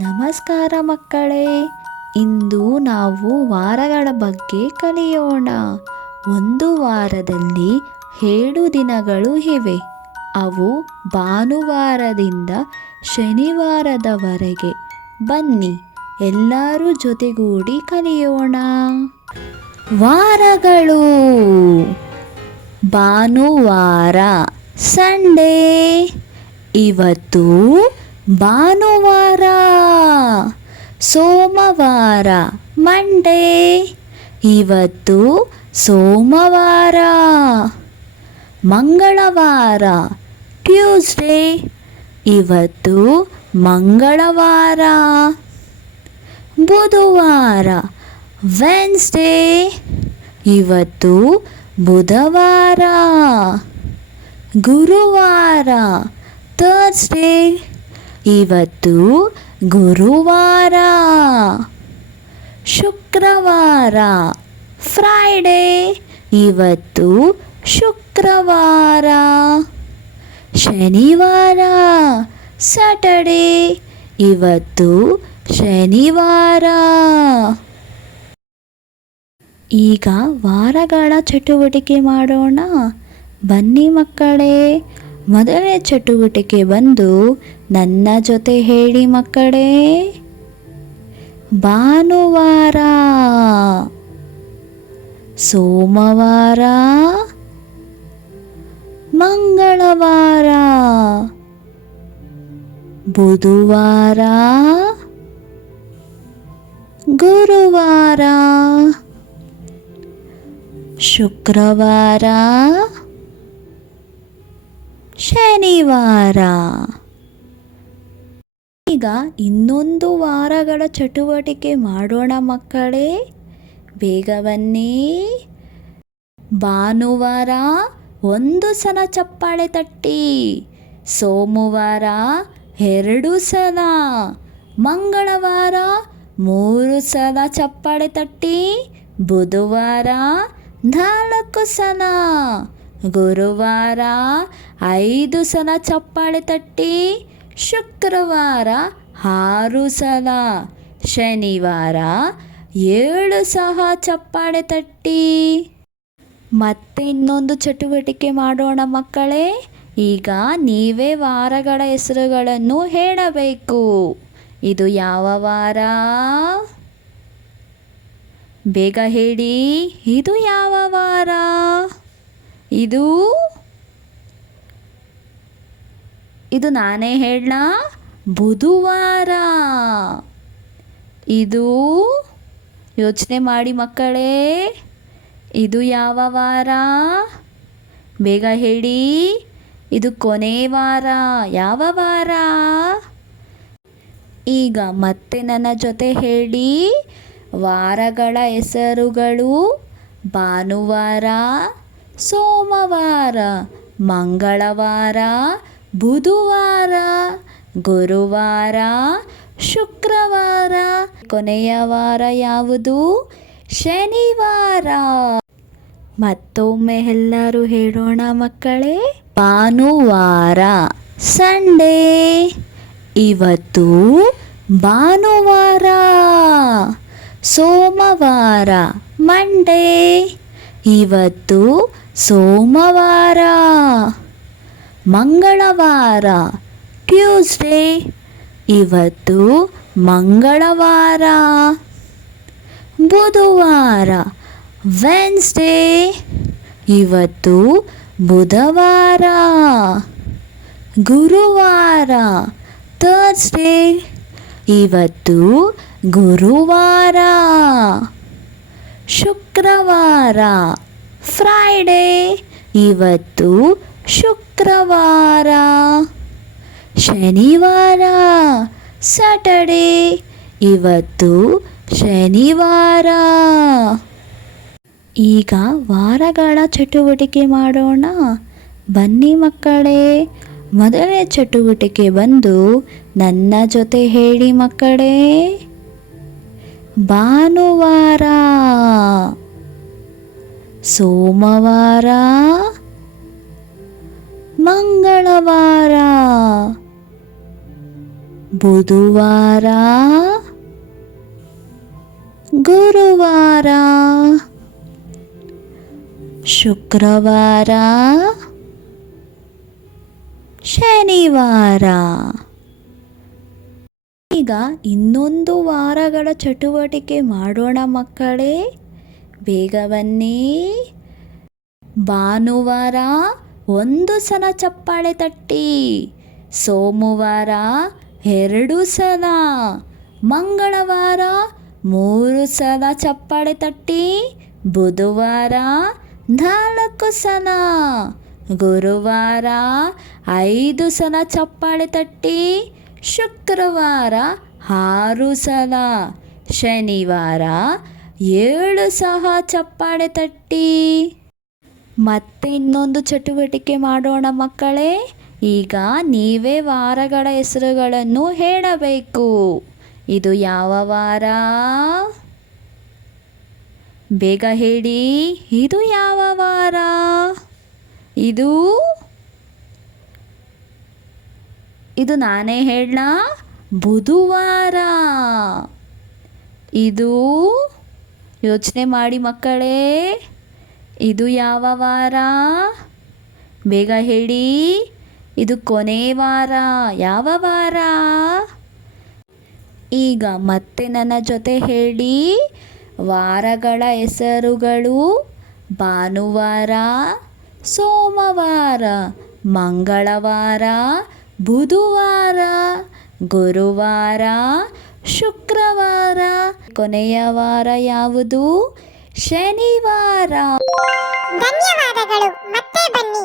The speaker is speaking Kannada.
ನಮಸ್ಕಾರ ಮಕ್ಕಳೇ. ಇಂದು ನಾವು ವಾರಗಳ ಬಗ್ಗೆ ಕಲಿಯೋಣ. ಒಂದು ವಾರದಲ್ಲಿ 7 ದಿನಗಳು ಇವೆ. ಅವು ಭಾನುವಾರದಿಂದ ಶನಿವಾರದವರೆಗೆ. ಬನ್ನಿ ಎಲ್ಲರೂ ಜೊತೆಗೂಡಿ ಕಲಿಯೋಣ. ವಾರಗಳು: ಭಾನುವಾರ ಸಂಡೇ. ಇವತ್ತು ಭಾನುವಾರ. ಸೋಮವಾರ ಮಂಡೇ. ಇವತ್ತು ಸೋಮವಾರ. ಮಂಗಳವಾರ ಟ್ಯೂಸ್ಡೇ. ಇವತ್ತು ಮಂಗಳವಾರ. ಬುಧವಾರ ವೆನ್ಸ್ಡೇ. ಇವತ್ತು ಬುಧವಾರ. ಗುರುವಾರ ಥರ್ಸ್ಡೇ. ಇವತ್ತು ಗುರುವಾರ. ಶುಕ್ರವಾರ ಫ್ರೈಡೇ. ಇವತ್ತು ಶುಕ್ರವಾರ. ಶನಿವಾರ ಸ್ಯಾಟರ್ಡೇ. ಇವತ್ತು ಶನಿವಾರ. ಈಗ ವಾರಗಳ ಚಟುವಟಿಕೆ ಮಾಡೋಣ. ಬನ್ನಿ ಮಕ್ಕಳೇ. ಮೊದಲನೇ ಚಟುವಟಿಕೆ ಬಂದು ನನ್ನ ಜೊತೆ ಹೇಳಿ ಮಕ್ಕಳೇ. ಭಾನುವಾರ, ಸೋಮವಾರ, ಮಂಗಳವಾರ, ಬುಧವಾರ, ಗುರುವಾರ, ಶುಕ್ರವಾರ, ಶನಿವಾರ. ಈಗ ಇನ್ನೊಂದು ವಾರಗಳ ಚಟುವಟಿಕೆ ಮಾಡೋಣ ಮಕ್ಕಳೇ. ಬೇಗ ಬನ್ನಿ. ಭಾನುವಾರ 1 ಸಲ ಚಪ್ಪಾಳೆ ತಟ್ಟಿ. ಸೋಮವಾರ 2 ಸಲ. ಮಂಗಳವಾರ 3 ಸಲ ಚಪ್ಪಾಳೆ ತಟ್ಟಿ. ಬುಧವಾರ 4 ಸಲ. ಗುರುವಾರ 5 ಸಲ ಚಪ್ಪಾಳೆ ತಟ್ಟಿ. ಶುಕ್ರವಾರ 6 ಸಲ. ಶನಿವಾರ 7 ಸಹ ಚಪ್ಪಾಳೆ ತಟ್ಟಿ. ಮತ್ತೆ ಇನ್ನೊಂದು ಚಟುವಟಿಕೆ ಮಾಡೋಣ ಮಕ್ಕಳೇ. ಈಗ ನೀವೇ ವಾರಗಳ ಹೆಸರುಗಳನ್ನು ಹೇಳಬೇಕು. ಇದು ಯಾವ ವಾರ? ಬೇಗ ಹೇಳಿ. ಇದು ಯಾವ ವಾರ? ಇದು ನಾನೇ ಹೇಳಲಾ? ಬುಧವಾರ. ಇದು ಯೋಚನೆ ಮಾಡಿ ಮಕ್ಕಳೇ. ಇದು ಯಾವ ವಾರ? ಬೇಗ ಹೇಳಿ. ಇದು ಕೊನೆ ವಾರ. ಯಾವ ವಾರ? ಈಗ ಮತ್ತೆ ನನ್ನ ಜೊತೆ ಹೇಳಿ. ವಾರಗಳ ಹೆಸರುಗಳು: ಭಾನುವಾರ, ಸೋಮವಾರ, ಮಂಗಳವಾರ, ಬುಧವಾರ, ಗುರುವಾರ, ಶುಕ್ರವಾರ. ಕೊನೆಯ ವಾರ ಯಾವುದು? ಶನಿವಾರ. ಮತ್ತೊಮ್ಮೆ ಎಲ್ಲರೂ ಹೇಳೋಣ ಮಕ್ಕಳೇ. ಭಾನುವಾರ ಸಂಡೇ. ಇವತ್ತು ಭಾನುವಾರ. ಸೋಮವಾರ ಮಂಡೇ. ಇವತ್ತು ಸೋಮವಾರ. ಮಂಗಳವಾರ ಟ್ಯೂಸ್ಡೇ. ಇವತ್ತು ಮಂಗಳವಾರ. ಬುಧವಾರ ವೆನ್ಸ್ಡೇ. ಇವತ್ತು ಬುಧವಾರ. ಗುರುವಾರ ಥರ್ಸ್ಡೇ. ಇವತ್ತು ಗುರುವಾರ. ಶುಕ್ರವಾರ ಫ್ರೈಡೇ. ಇವತ್ತು ಶುಕ್ರವಾರ. ಶನಿವಾರ ಸ್ಯಾಟರ್ಡೇ. ಇವತ್ತು ಶನಿವಾರ. ಈಗ ವಾರಗಳ ಚಟುವಟಿಕೆ ಮಾಡೋಣ. ಬನ್ನಿ ಮಕ್ಕಳೇ. ಮೊದಲನೇ ಚಟುವಟಿಕೆ ಬಂದು ನನ್ನ ಜೊತೆ ಹೇಳಿ ಮಕ್ಕಳೇ. ಭಾನುವಾರ, ಸೋಮವಾರ, ಮಂಗಳವಾರ, ಬುಧವಾರ, ಗುರುವಾರ, ಶುಕ್ರವಾರ, ಶನಿವಾರ. ಈಗ ಇನ್ನೊಂದು ವಾರಗಳ ಚಟುವಟಿಕೆ ಮಾಡೋಣ ಮಕ್ಕಳೇ. ಬೇಗ ಬನ್ನಿ. ಭಾನುವಾರ 1 ಸಲ ಚಪ್ಪಾಳೆ ತಟ್ಟಿ. ಸೋಮವಾರ 2 ಸಲ. ಮಂಗಳವಾರ 3 ಸಲ ಚಪ್ಪಾಳೆ ತಟ್ಟಿ. ಬುಧವಾರ 4 ಸಲ. ಗುರುವಾರ 5 ಸಲ ಚಪ್ಪಾಳೆ ತಟ್ಟಿ. ಶುಕ್ರವಾರ 6 ಸಲ. ಶನಿವಾರ 7 ಸಹ ಚಪ್ಪಾಳೆ ತಟ್ಟಿ. ಮತ್ತೆ ಇನ್ನೊಂದು ಚಟುವಟಿಕೆ ಮಾಡೋಣ ಮಕ್ಕಳೇ. ಈಗ ನೀವೇ ವಾರಗಳ ಹೆಸರುಗಳನ್ನು ಹೇಳಬೇಕು. ಇದು ಯಾವ ವಾರ? ಬೇಗ ಹೇಳಿ. ಇದು ಯಾವ ವಾರ? ಇದು ನಾನೇ ಹೇಳಲಾ? ಬುಧವಾರ. ಇದು ಯೋಚನೆ ಮಾಡಿ ಮಕ್ಕಳೇ. ಇದು ಯಾವ ವಾರ? ಬೇಗ ಹೇಳಿ. ಇದು ಕೊನೆ ವಾರ. ಯಾವ ವಾರ? ಈಗ ಮತ್ತೆ ನನ್ನ ಜೊತೆ ಹೇಳಿ. ವಾರಗಳ ಹೆಸರುಗಳು: ಭಾನುವಾರ, ಸೋಮವಾರ, ಮಂಗಳವಾರ, ಬುಧವಾರ, ಗುರುವಾರ, ಶುಕ್ರವಾರ. ಕೊನೆಯ ವಾರ ಯಾವುದು? ಶನಿವಾರ. ಧನ್ಯವಾದಗಳು. ಮತ್ತೆ ಬನ್ನಿ.